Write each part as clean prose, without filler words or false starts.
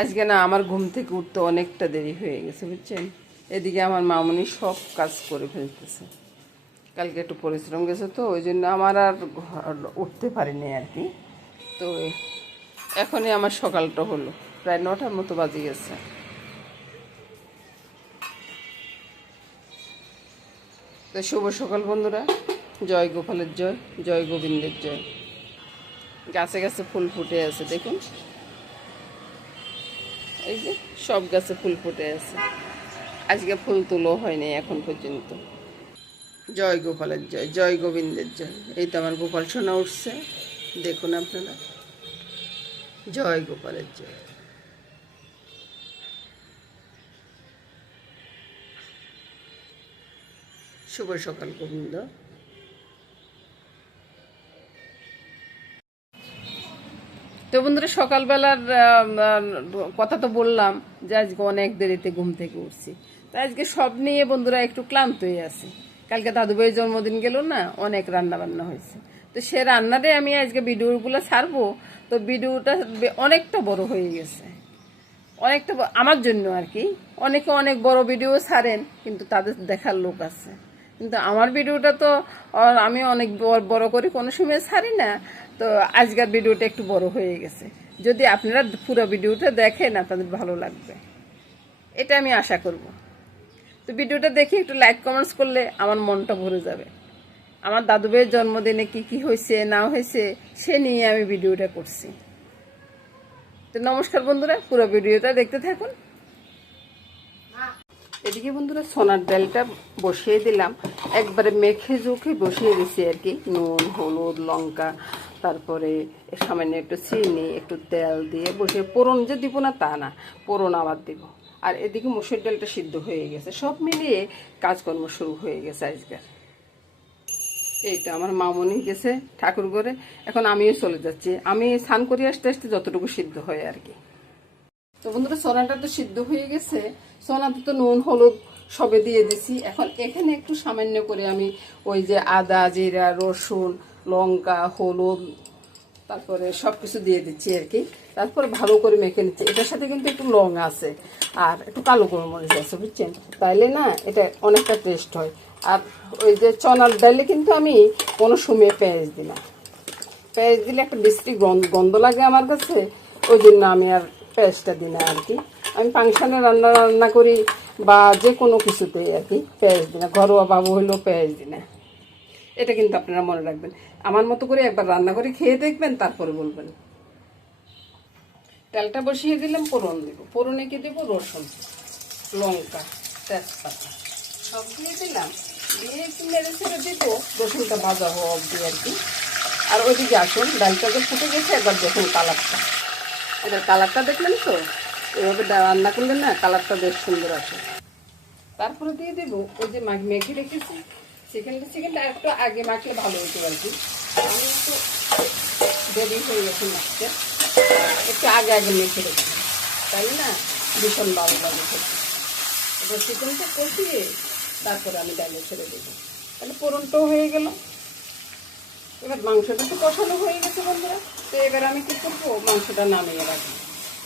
আজকে না আমার ঘুম থেকে উঠতে অনেকটা দেরি হয়ে গেছে বুঝছেন। এদিকে আমার মামুনি সব কাজ করে ফেলতেছে। কালকে একটু পরিশ্রম গেছে তো ওই জন্য আমার আর উঠতে পারিনি আর কি। তো এখনই আমার সকালটা হলো, প্রায় 9টার মতো বাজে গেছে। তো শুভ সকাল বন্ধুরা, জয় গোপালের জয়, জয় গোবিন্দের জয়। গাছে গাছে ফুল ফুটে আছে দেখুন, এই যে সব গাছে ফুল ফুটে আছে। আজকে ফুল তুলো হয়নি এখন পর্যন্ত। জয় গোপালের জয়, জয় গোবিন্দের জয়। এই তো আমার গোপাল সোনা উঠছে, দেখুন আপনারা। জয় গোপালের জয়। শুভ সকাল গোবিন্দ। তো বন্ধুরা, সকালবেলার কথা তো বললাম যে আজকে অনেক দেরিতে ঘুম থেকে উঠছি। তো আজকে সব নিয়ে বন্ধুরা একটু ক্লান্ত হয়ে আছি। কালকে দাদুভাইয়ের জন্মদিন গেল না, অনেক রান্না বান্না হয়েছে। তো সে রান্নাটাই আমি আজকে ভিডিওগুলো ছাড়বো। তো ভিডিওটা অনেকটা বড় হয়ে গেছে, অনেকটা আমার জন্য আর কি। অনেকে অনেক বড় ভিডিও ছাড়েন, কিন্তু তাদের দেখার লোক আছে। কিন্তু আমার ভিডিওটা তো আমি অনেক বড় করে কোনো সময় ছাড়ি না। তো আজকের ভিডিওটা একটু বড় হয়ে গেছে। যদি আপনারা পুরো ভিডিওটা দেখেন আপনাদের ভালো লাগবে, এটা আমি আশা করব। তো ভিডিওটা দেখে একটু লাইক কমেন্টস করলে আমার মনটা ভরে যাবে। আমার দাদু ভাইয়ের জন্মদিনে কি কি হয়েছে না হয়েছে সে নিয়ে আমি ভিডিওটা করছি। তো নমস্কার বন্ধুরা, পুরো ভিডিওটা দেখতে থাকুন। এদিকে বন্ধুরা সোনার ডালটা বসিয়ে দিলাম, একবারে মেখে জুখে বসিয়ে দিছি আর কি। নুন, হলুদ, লঙ্কা, তারপরে সামান্য একটু চিনি, একটু তেল দিয়ে বসিয়ে, পোড়ন যে দিব না তা না, পোড়ন আবার দিব। আর এদিকে মসুর ডালটা সিদ্ধ হয়ে গেছে, সব মিলিয়ে কাজকর্ম শুরু হয়ে গেছে আজকের। এইটা আমার মামনি গেছে ঠাকুর ঘরে, এখন আমিও চলে যাচ্ছি। আমি স্নান করে আসতে আসতে যতটুকু সিদ্ধ হয় আর কি। তো বন্ধুরা, সোনাটা তো সিদ্ধ হয়ে গেছে। সোনাতে তো নুন হলুদ সবে দিয়ে দিছি। এখন এখানে একটু সামান্য করে আমি ওই যে আদা, জিরা, রসুন, লঙ্কা, হলুদ, তারপরে সব কিছু দিয়ে দিচ্ছি আর কি। তারপরে ভালো করে মেখে নিচ্ছি। এটার সাথে কিন্তু একটু লং আছে আর একটু কালো গোলমরিচ আছে বুঝছেন, তাইলে না এটা অনেকটা টেস্ট হয়। আর ওই যে চনার ডালে কিন্তু আমি কোনো সময় পেঁয়াজ দিই না। পেঁয়াজ দিলে একটা বিশ্রী গন্ধ লাগে আমার কাছে, ওই জন্য আমি আর পেঁয়াজটা দিই না আর কি। আমি ফাংশানে রান্না করি বা যে কোনো কিছুতেই আর কি পেঁয়াজ দিই না। ঘরোয়া বাবু হইলেও পেঁয়াজ দিই না। এটা কিন্তু আপনারা মনে রাখবেন, আমার মতো করে একবার রান্না করে খেয়ে দেখবেন, তারপরে বলবেন। তেলটা বসিয়ে দিলাম, পোড়ন দিব। পোড়নে কি দেবো? রসুন, লঙ্কা, তেজপাতা সব দিয়ে দিলাম। দিয়ে একটু নেড়ে ছেড়ে দিব, রসুনটা ভাজা হওয়া অবধি আর কি। আর ওইদিকে আসুন, ডালটা যে ফুটে গেছে, একবার দেখুন কালারটা। এবার কালারটা দেখলেন তো? এভাবে রান্না করলে না কালারটা বেশ সুন্দর আসে। তারপরে দিয়ে দেবো ওই যে মেখে রেখেছি চিকেনটা একটু আগে মাখলে ভালো হতো আর কি। আমি একটু দেরি হয়ে গেছে মাখতে, একটু আগে আগে মেখে রেখেছি, তাই না ভীষণ ভালো লাগে খেতে। এবার চিকেনটা কষিয়ে তারপরে আমি ডালে ছেড়ে দেবো, তাহলে পোড়নটাও হয়ে গেল। এবার মাংসটা তো কষানো হয়ে গেছে বন্ধুরা। তো এবার আমি কি করবো, মাংসটা নামিয়ে রাখবো।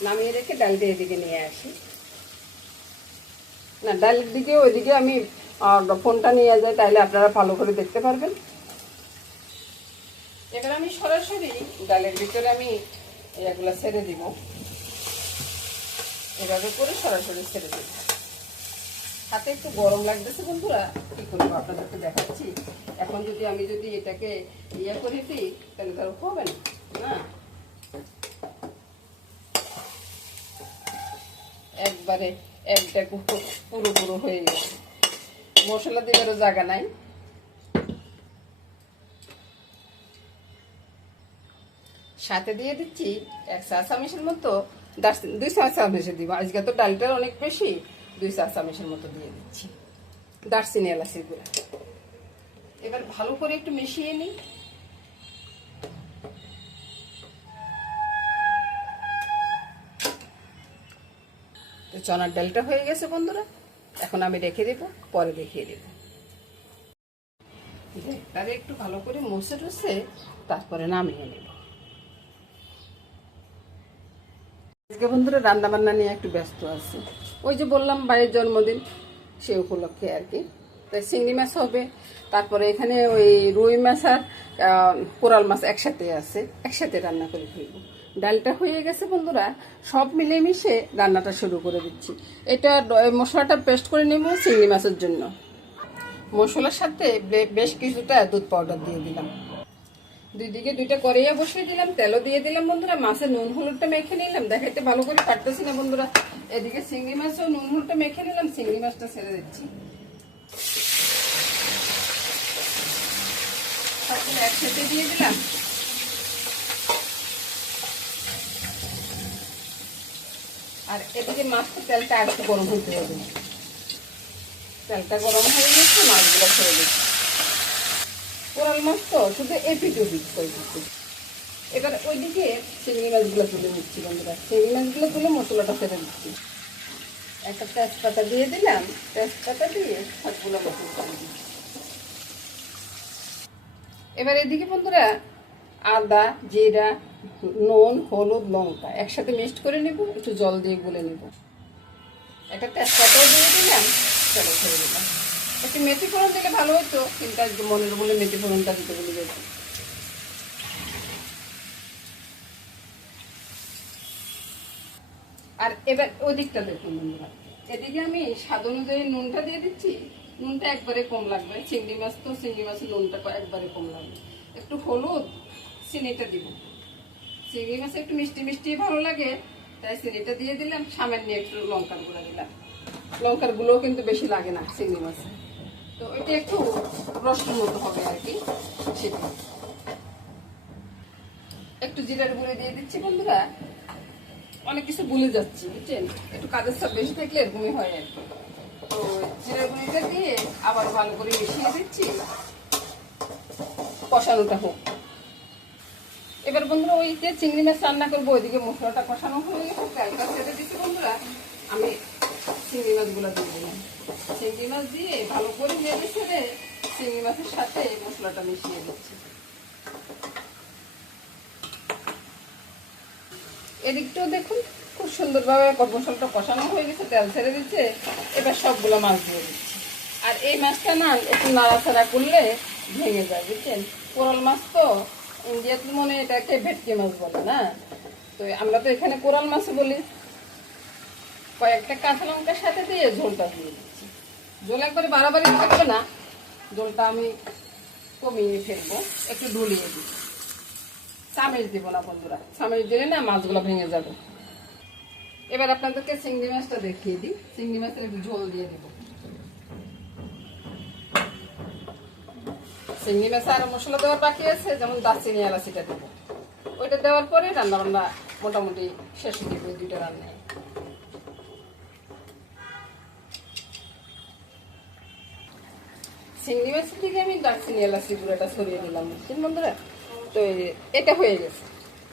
নামিয়ে রেখে ডালটা এদিকে নিয়ে আসি। না, ডালের দিকে ওইদিকে আমি ফোনটা নিয়ে যাই, তাহলে আপনারা ভালো করে দেখতে পারবেন। এবার আমি সরাসরি ডালের ভিতরে আমি এগুলো ছেড়ে দিব, এভাবে করে সরাসরি ছেড়ে দিব। হাতে একটু গরম লাগতেছে বন্ধুরা, কি করবো আপনাদেরকে দেখাচ্ছি। এখন আমি যদি এটাকে করে দিই তাহলে তার হবে না। একবারে একটা পুরো হয়ে গেছে, মশলা দেওয়ারও জায়গা নাই। সাথে দিয়ে দিচ্ছি 1 চা চামচের মতো দারচিনি, 2 চা চামচে দিব। আজকে তো ডালটা অনেক বেশি, 2 চা চামচের মতো দিয়ে দিচ্ছি দারচিনি এলাচি গুঁড়া। এবার ভালো করে একটু মিশিয়ে নিই। তো চনার ডালটা হয়ে গেছে বন্ধুরা, এখন আমি রেখে দেবো, পরে দেখিয়ে দেবো। তারে একটু ভালো করে মুছে টুছে তারপরে নামিয়ে নেব। আজকে বন্ধুরা রান্না বান্না নিয়ে একটু ব্যস্ত আছি। ওই যে বললাম ভাইয়ের জন্মদিন, সে উপলক্ষে আর কি। তাই চিংড়ি মাছ হবে, তারপরে এখানে ওই রুই মাছ আর কোরাল মাছ একসাথে আছে, একসাথে রান্না করে ফেলবো। ডালটা হয়ে গেছে বন্ধুরা, সব মিলেমিশে রান্নাটা শুরু করে দিচ্ছি। এটা মশলাটা পেস্ট করে নেব চিংড়ি মাছের জন্য। মশলার সাথে বেশ কিছুটা দুধ পাউডার দিয়ে দিলাম। দুই দিকে দুইটা কড়াইয়া বসিয়ে দিলাম, তেলও দিয়ে দিলাম বন্ধুরা। মাছের নুন হলুদটা মেখে নিলাম, দেখাইতে ভালো করে কাটতেছি না বন্ধুরা। এদিকে চিংড়ি মাছও নুন হলুদটা মেখে নিলাম, চিংড়ি মাছটা ছেড়ে দিচ্ছি। সবগুলো একসাথে দিয়ে দিলাম। আর এদিকে মাছটা তেলটা আর একটু গরম হতে হবে। তেলটা গরম হয়ে গেছে, মাছগুলো ছেড়ে দিচ্ছি। কোরাল মাছ তো শুধু এপিট ওপিট করে দিচ্ছি। এবার ওইদিকে চিংড়ি মাছগুলো তুলে নিচ্ছি বন্ধুরা। চিংড়ি মাছগুলো তুলে মশলাটা ফেলে দিচ্ছি। একটা তেজপাতা দিয়ে দিলাম, তেজপাতা দিয়ে সবগুলো মশলা করে দিচ্ছি। এবার এদিকে বন্ধুরা আদা, জিরা, নুন, হলুদ, লঙ্কা একসাথে মিক্সড করে নেব, একটু জল দিয়ে গুলে নেব। একটা তেজপাতাও দিয়ে দিলাম, চলো ছেড়ে দিলাম। একটু মেথি ফোড়ন দিলে ভালো হতো, কিন্তু আজকে মনের বলে মেথি ফোড়নটা দিতে বলে গেছি। আর এবার ওই দিকটা দেখুন বন্ধুরা, এদিকে আমি স্বাদ অনুযায়ী নুনটা দিয়ে দিচ্ছি। নুনটা একবারে কম লাগবে, চিংড়ি মাছ তো, চিংড়ি মাছের নুনটা একবারে কম লাগবে। একটু হলুদ, চিনিটা দিব। চিংড়ি মাছে একটু মিষ্টি মিষ্টি ভালো লাগে, তাই চিনিটা দিয়ে দিলাম। সামান্য একটু লঙ্কার গুঁড়া দিলাম। লঙ্কার গুঁড়োও কিন্তু বেশি লাগে না চিংড়ি মাছে, তো এটা একটু রসের মতো হবে আর কি, সেটা। একটু জিরার গুঁড়ো দিয়ে দিচ্ছি বন্ধুরা। অনেক কিছু ভুলে যাচ্ছি বুঝছেন, একটু কাজের চাপ বেশি থাকলে এরকমই হয় আর কি। তো জিরার গুঁড়িটা দিয়ে আবার ভালো করে মিশিয়ে দিচ্ছি, কষানোটা হোক। এবার বন্ধুরা ওই যে চিংড়ি মাছ রান্না করবো, ওইদিকে মশলাটা কষানো হয়ে গেছে, তেলটা ছেড়ে দিচ্ছি বন্ধুরা। আমি চিংড়ি মাছগুলো দিয়ে দিলাম। চিংড়ি মাছ দিয়ে ভালো করে নেড়ে ছেড়ে চিংড়ি মাছের সাথে মশলাটা মিশিয়ে দিচ্ছি। এদিকটাও দেখুন খুব সুন্দরভাবে মশলাটা কষানো হয়ে গেছে, তেল ছেড়ে দিচ্ছে। এবার সবগুলো মাছ দিয়ে দিচ্ছি। আর এই মাছটা না একটু নাড়াচাড়া করলে ভেঙে যায় বুঝছেন। কোরাল মাছ তো ইন্ডিয়াতে মনে এটাকে ভেটকি মাছ বলে না, তো আমরা তো এখানে কোরাল মাছ বলি। কয়েকটা কাঁচা লঙ্কার সাথে দিয়ে ঝোলটা দিয়ে দিচ্ছি। ঝোল একবারে বাড়াবাড়ি থাকবে না, ঝোলটা আমি কমিয়ে ফেলবো, একটু ডুলিয়ে দিই। চামচ দিব না বন্ধুরা, চামচ দিলে না মাছগুলো ভেঙে যাবে। এবার আপনাদেরকে চিংড়ি মাছটা দেখিয়ে দিই। চিংড়ি মাছের একটু ঝোল দিয়ে দিব। চিংড়ি মাছে আরো মশলা দেওয়ার বাকি আছে, যেমন দারচিনি, এলাচিটা দেবো। ওইটা দেওয়ার পরে রান্না বান্না মোটামুটি শেষ হয়ে যাবে, দুইটা রান্নায়। চিংড়ি মাছের দিকে আমি দারচিনি, এলাচি গুঁড়োটা ছড়িয়ে দিলাম বুঝছেন বন্ধুরা। তো এটা হয়ে গেছে,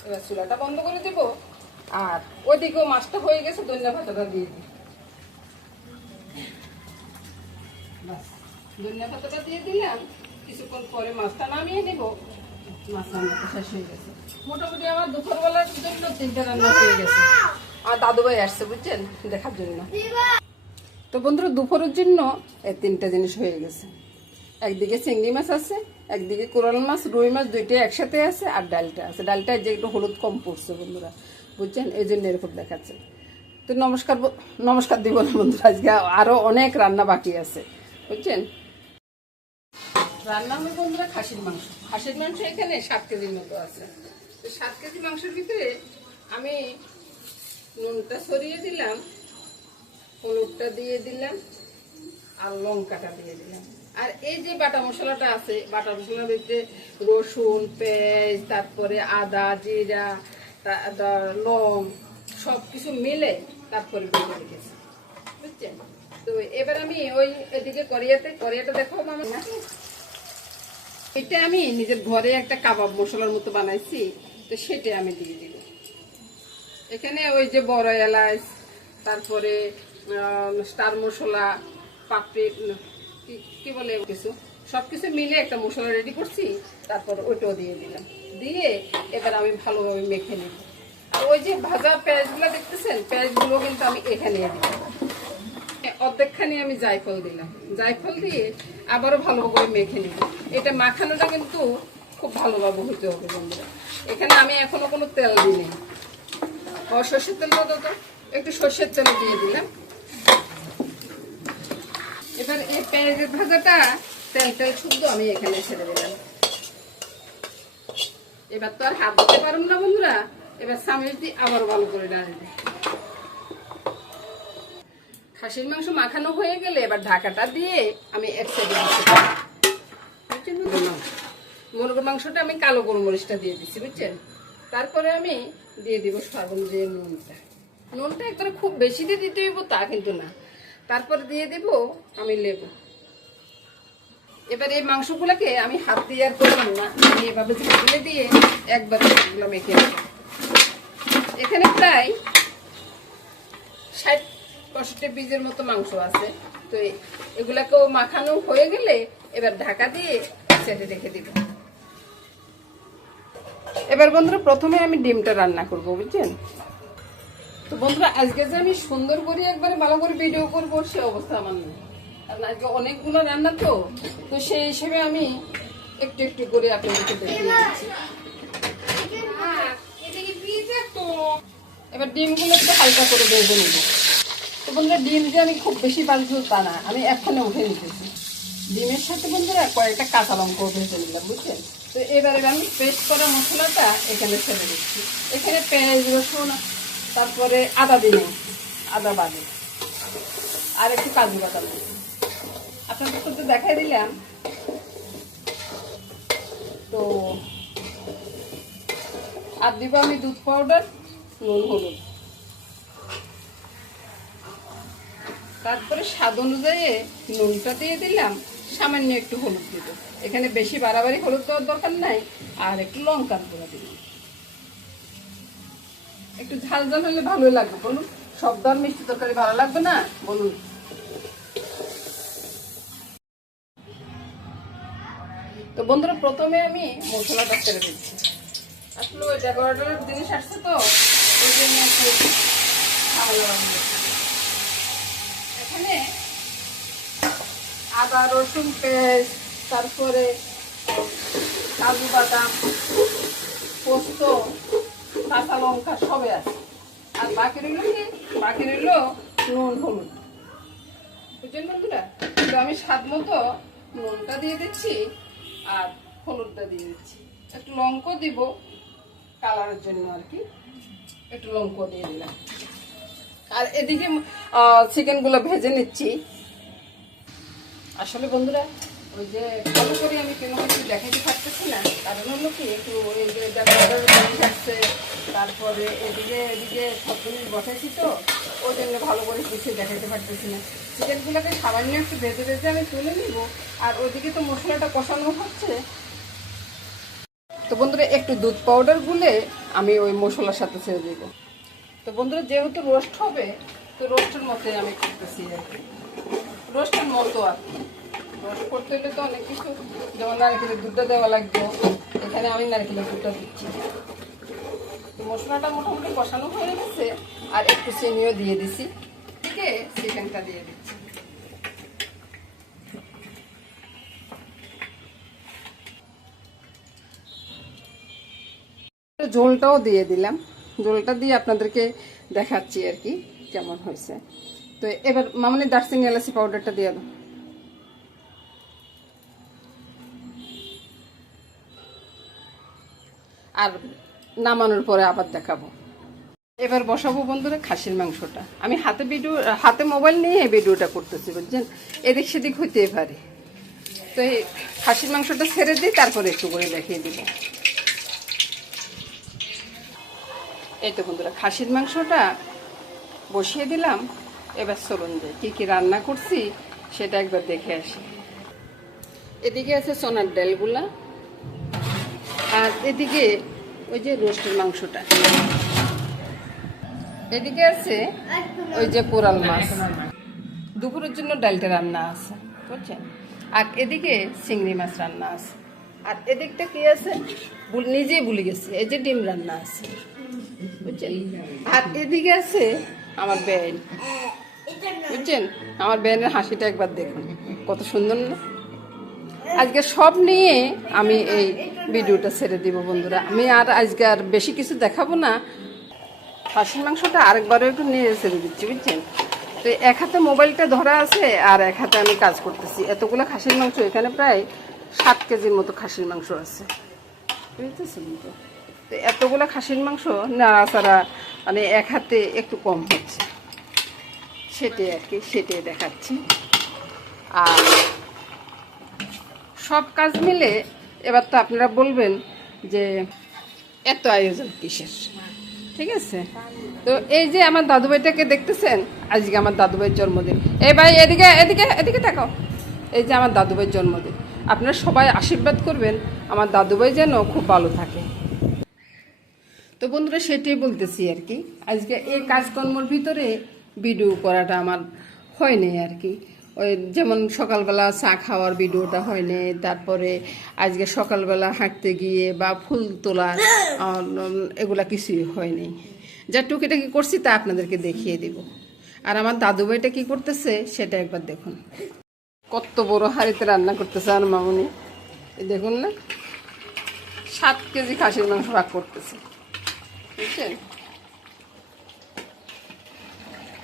এবার চুলাটা বন্ধ করে দেবো। আর ওইদিকেও মাছটা হয়ে গেছে, ধনিয়া পাতাটা দিয়ে দিই। ধনিয়া পাতাটা দিয়ে দিলাম। কিছুক্ষণ পরে মাছটা নামিয়ে নেব। মাছ রান্নাটা শেষ হয়ে গেছে। মোটামুটি আমার দুপুরবেলার জন্য 3টা রান্না হয়ে গেছে। আর দাদু ভাই আসছে বুঝছেন দেখার জন্য। তো বন্ধুরা দুপুরের জন্য এই 3টা জিনিস হয়ে গেছে। একদিকে চিংড়ি মাছ আছে, একদিকে কোরাল মাছ, রুই মাছ, দুইটাই একসাথে আছে। আর ডালটা আছে, ডালটা যে একটু হলুদ কম পড়ছে বন্ধুরা বুঝছেন, এই জন্য এরকম দেখাচ্ছে। তো নমস্কার দিব না বন্ধুরা, আজকে আরো অনেক রান্না বাকি আছে বুঝছেন। রান্না হবে বন্ধুরা খাসির মাংস। খাসির মাংস এখানে 7 কেজির মতো আছে। তো 7 কেজি মাংসের ভিতরে আমি নুনটা ছড়িয়ে দিলাম, হলুদটা দিয়ে দিলাম, আর লঙ্কাটা দিয়ে দিলাম। আর এই যে বাটা মশলাটা আছে, বাটা মশলার ভিতরে রসুন, পেঁয়াজ, তারপরে আদা, জিরা, লং সব কিছু মিলে তারপরে বেটে রেখেছি বুঝছেন। তো এবার আমি ওই এদিকে কড়াইটা দেখো মামা না, এটা আমি নিজের ঘরে একটা কাবাব মশলার মতো বানাইছি, তো সেটা আমি দিয়ে দিব। এখানে ওই যে বড় এলাচ, তারপরে স্টার মশলা, পাপড়ি, কি বলে কিছু, সবকিছু মিলে একটা মশলা রেডি করছি। তারপর ওইটাও দিয়ে দিলাম, দিয়ে এবার আমি ভালোভাবে মেখে নিব। ওই যে ভাজা পেঁয়াজগুলো দেখতেছেন, পেঁয়াজগুলো কিন্তু আমি এখানে দিয়ে দিলাম। অর্ধেকখানি আমি জায়ফল দিলাম, জায়ফল দিয়ে আবারও ভালো করে মেখে নিব। এটা মাখানোটা কিন্তু খুব ভালোভাবে হতে হবে বন্ধুরা। এখানে আমি এখনো কোনো তেল দিইনি। সর্ষের তেল তো একটু সর্ষের তেল দিয়ে দিলাম। এবার এই পেঁয়াজের ভাজাটা তেল শুদ্ধ আমি এখানে ছেড়ে দিলাম। এবার তো আর হাত দিতে পারবো না বন্ধুরা, এবার চামচ দিয়ে আবার ভালো করে ডাল দিই। খাসির মাংস মাখানো হয়ে গেলে এবার ঢাকাটা দিয়ে আমি এক সাইডে মুরগির মাংসটা আমি কালো গোলমরিচটা দিয়ে দিচ্ছি, বুঝছেন। তারপরে আমি দিয়ে দিব সর্বন যে নুনটা একবারে খুব বেশি দিয়ে দিতে হইব তা কিন্তু না। তারপরে দিয়ে দিব আমি লেবু। এবার এই মাংসগুলোকে আমি হাত দিয়ে আর করলাম না, আমি এভাবে ঝাঁকুলে দিয়ে একবার এগুলো মেখে নেব। এখানে প্রায় 60-65 পিসের মতো মাংস আছে। তো এগুলাকেও মাখানো হয়ে গেলে এবার ঢাকা দিয়ে সেটে রেখে দিব। এবার বন্ধুরা প্রথমে আমি ডিমটা রান্না করব, বুঝছেন। তো বন্ধুরা আজকে যে আমি সুন্দর করে একবারে ভালো করে ভিডিও করবো সে অবস্থা আমার নেই, কারণ আজকে অনেকগুলো রান্না তো সেই হিসেবে আমি একটু একটু করে আপনাদেরকে দেখিয়ে দিচ্ছি। এবার ডিমগুলো একটু হালকা করে ভেজে নেব। তো বন্ধুরা ডিম যে আমি খুব বেশি বাজবো তা না, আমি এখনো উঠে নিতেছি। ডিমের সাথে বন্ধুরা কয়েকটা কাঁচা লঙ্কা ভেজে নিলাম, বুঝছেন। তো এবারে আমি পেস্ট করা মশলাটা এখানে ছেড়ে দিচ্ছি। এখানে পেঁয়াজ, রসুন, তারপরে আদা দিলাম, আদা বাদে আর একটু কাজু বাদাম দিলাম। আপনাদের সাথে দেখাই দিলাম। তো আর দিব আমি দুধ পাউডার, নুন, হলুদ। তারপরে স্বাদ অনুযায়ী নুনটা দিয়ে দিলাম, সামান্য একটু হলুদ দিব। এখানে বেশি বাড়াবাড়ি হলুদ দেওয়ার দরকার নাই। আর একটু লঙ্কার গুঁড়া দিলাম। একটু ঝাল ঝাল হলে ভালোই লাগবে, বলুন। সব ধর মিষ্টি তরকারি ভালো লাগবে না, বলুন। তো বন্ধুরা প্রথমে আমি মশলাটা ছেড়ে দিচ্ছি। আসলে ওই ডেকোরেটরের জিনিস আসছে তো ওই জন্য একটু এখানে আদা, রসুন পেস্ট, তারপরে কাজু বাদাম, পোস্ত, কাঁচা লঙ্কা সবে আছে। আর বাকি রইল কি, বাকি রইল নুন, হলুদ, বুঝছেন বন্ধুরা। তো আমি স্বাদ মতো নুনটা দিয়ে দিচ্ছি আর হলুদটা দিয়ে দিচ্ছি। একটু লঙ্কা দিব কালারের জন্য আর কি, একটু লঙ্কা দিয়ে দিলাম। আর এদিকে চিকেনগুলো ভেজে নিচ্ছি। আসলে বন্ধুরা ওই যে ভালো করে আমি কেন কিছু দেখাতে পারতেছি না, কারণ হলো কি একটু এই যে আসছে, তারপরে এদিকে সব জিনিস বসাইছি তো ওই জন্য ভালো করে কিছু দেখাতে পারতেছি না। চিকেনগুলোকে সামান্য একটু ভেজে ভেজে আমি তুলে নিব। আর ওইদিকে তো মশলাটা কষানো হচ্ছে। তো বন্ধুরা একটু দুধ পাউডার গুলে আমি ওই মশলার সাথে ছেড়ে দেব। তো বন্ধুরা যেহেতু রোস্ট হবে, তো রোস্টের মতোই আমি করতেছি আর কি, রোস্টের মতো আর কি। রোস্ট করতে হলে তো অনেক কিছু, যেমন নারকেলের দুধটা দেওয়া লাগবে। এখানে আমি নারকেলের দুধটা দিচ্ছি। তো মশলাটা মোটামুটি কষানো হয়ে গেছে। আর একটু চিনিও দিয়ে দিছি, ঠিক আছে। চিকেনটা দিয়ে দিচ্ছি। ঝোলটাও দিয়ে দিলাম। ঝোলটা দিয়ে আপনাদেরকে দেখাচ্ছি আর কি কেমন হয়েছে। তো এবার মামনি দারচিনি এলাচি পাউডারটা দিয়ে দাও। আর নামানোর পরে আবার দেখাবো। এবার বসাবো বন্ধুরা খাসির মাংসটা। আমি হাতে মোবাইল নিয়ে ভিডিওটা করতেছি, বুঝছেন। এদিক সেদিক হইতেই পারে। তো এই খাসির মাংসটা ছেড়ে দিই, তারপরে একটু করে দেখিয়ে দিব। এই তো বন্ধুরা খাসির মাংসটা বসিয়ে দিলাম। এবার চলুন যে কী কী রান্না করছি সেটা একবার দেখে আসি। এদিকে আছে সোনার ডালগুলা, আর এদিকে ওই যে রোস্টের মাংসটা, এদিকে আছে ওই যে কোরাল মাছ। দুপুরের জন্য ডালটা রান্না আছে, বুঝছেন। আর এদিকে চিংড়ি মাছ রান্না আছে। আর এদিকটা কি আছে নিজেই ভুলে গেছি, এই যে ডিম রান্না আছে। বুঝছেন? আর এদিকে আছে আমার বেন, বুঝছেন? আমার বেনের হাসিটা একবার দেখুন, কত সুন্দর না? আজকে সব নিয়ে আমি এই ভিডিওটা ছেড়ে দিব বন্ধুরা। আমি আর আজকে আর বেশি কিছু দেখাবো না। খাসির মাংসটা আরেকবারও একটু নিয়ে ছেড়ে দিচ্ছি, বুঝছেন? তো এক হাতে মোবাইলটা ধরা আছে আর এক হাতে আমি কাজ করতেছি। এতগুলো খাসির মাংস, এখানে প্রায় 7 কেজির মতো খাসির মাংস আছে, বুঝতেছেন তো? তো এতগুলো খাসির মাংস নাড়াচাড়া মানে এক হাতে একটু কম হচ্ছে, সেটাই আর কি, সেটাই দেখাচ্ছি। আর সব কাজ মিলে এবার তো আপনারা বলবেন যে এত আয়োজন কিসের, ঠিক আছে? তো এই যে আমার দাদুভাইটাকে দেখতেছেন, আজকে আমার দাদুভাইয়ের জন্মদিন। এই ভাই এদিকে এদিকে এদিকে তাকাও। এই যে আমার দাদুভাইয়ের জন্মদিন, আপনারা সবাই আশীর্বাদ করবেন আমার দাদুভাই যেন খুব ভালো থাকে। তো বন্ধুরা সেটাই বলতেছি আর কি, আজকে এই কাজকর্মের ভিতরে ভিডিও করাটা আমার হয়নি আর কি। ওই যেমন সকালবেলা চা খাওয়ার ভিডিওটা হয়নি, তারপরে আজকে সকালবেলা হাঁটতে গিয়ে বা ফুল তোলা এগুলা কিছুই হয়নি। যা টুকিটাকি করছি তা আপনাদেরকে দেখিয়ে দিব। আর আমার দাদুভাইটা কি করতেছে সেটা একবার দেখুন, কত বড় হাঁড়িতে রান্না করতেছে। আর মামুনি দেখুন না, 7 কেজি খাসির মাংস ভাগ করতেছে, বুঝছেন?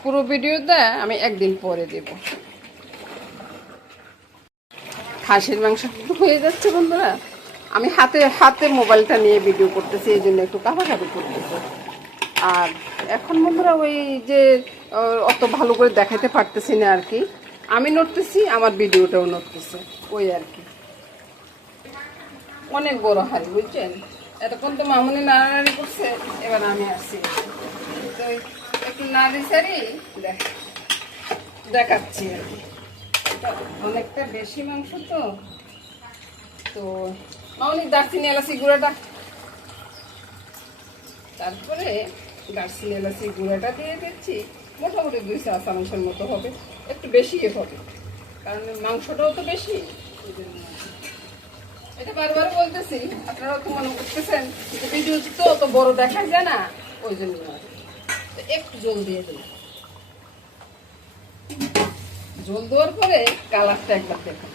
পুরো ভিডিওটা আমি একদিন পরে দেব। খাসির মাংস হয়ে যাচ্ছে বন্ধুরা, আমি হাতে হাতে মোবাইলটা নিয়ে ভিডিও করতেছি, এই জন্য একটু কাভাকাভি করতেছে। আর এখন বন্ধুরা ওই যে অত ভালো করে দেখাতে পারতেছি না আর কি, আমি নড়তেছি, আমার ভিডিওটাও নড়তেছে, ওই আর কি। অনেক বড় হাড়ি, বুঝছেন? এতক্ষণ তো মামুনি নাড়ানাড়ি করছে, এবার আমি আসছি তো একটু নাড়ি সারি দেখাচ্ছি আর কি। অনেকটা বেশি মাংস তো, তো মামুনি দারচিনি এলাচি গুঁড়াটা, তারপরে দারচিনি এলাচি গুঁড়াটা দিয়ে দিচ্ছি। মোটামুটি 2 চা চামচের মতো হবে, একটু বেশি হবে কারণ মাংসটাও তো বেশি। এটা বারবার বলতেছি, আপনারা তো মনে করতেছেন ভিডিও তো অত বড় দেখা যায় না, ওই জন্য একটু জল দিয়ে দেব। জল দেওয়ার পরে কালারটা একবার দেখুন,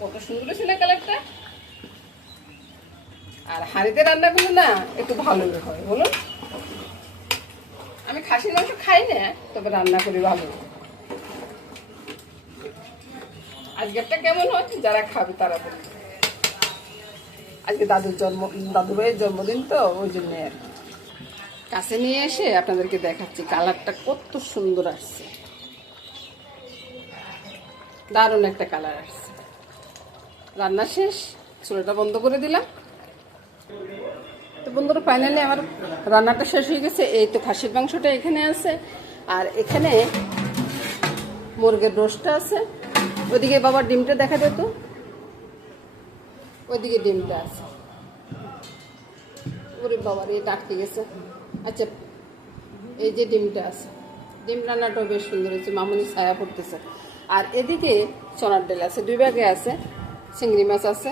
কত সুন্দর ছিল কালারটা। আর হাঁড়িতে রান্না করলে না একটু ভালোই হয়, বলুন? আমি খাসির মাংস খাই না, তবে রান্না করি ভালো। আজকেরটা কেমন হয় যারা খাবে তারা বলবে। আজকে দাদুভাইয়ের জন্মদিন তো, ওই জন্য আর কি কাছে নিয়ে এসে আপনাদেরকে দেখাচ্ছি কালারটা কত সুন্দর আসছে, দারুণ একটা কালার আসছে। রান্না শেষ, চুলাটা বন্ধ করে দিলাম। তো বন্ধুরা ফাইনালি আমার রান্নাটা শেষ হয়ে গেছে। এই তো খাসির মাংসটা এখানে আছে, আর এখানে মুরগের রোস্টটা আছে। ওইদিকে বাবার ডিমটা দেখা যেত, ওইদিকে ডিমটা আছে। ওরে বাবার এটা আটকে গেছে। আচ্ছা, এই যে ডিমটা আছে, ডিম রান্নাটাও বেশ সুন্দর হয়েছে, মামুনি ছায়া পড়তেছে। আর এদিকে চনার ডাল আছে, 2 ভাগে আছে, চিংড়ি মাছ আছে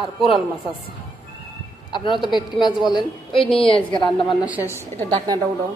আর কোরাল মাছ আছে। আপনারা তো ভেটকি মাছ বলেন, ওই নিয়ে আজকে রান্না বান্না শেষ। এটা ঢাকনাটা উঠাও।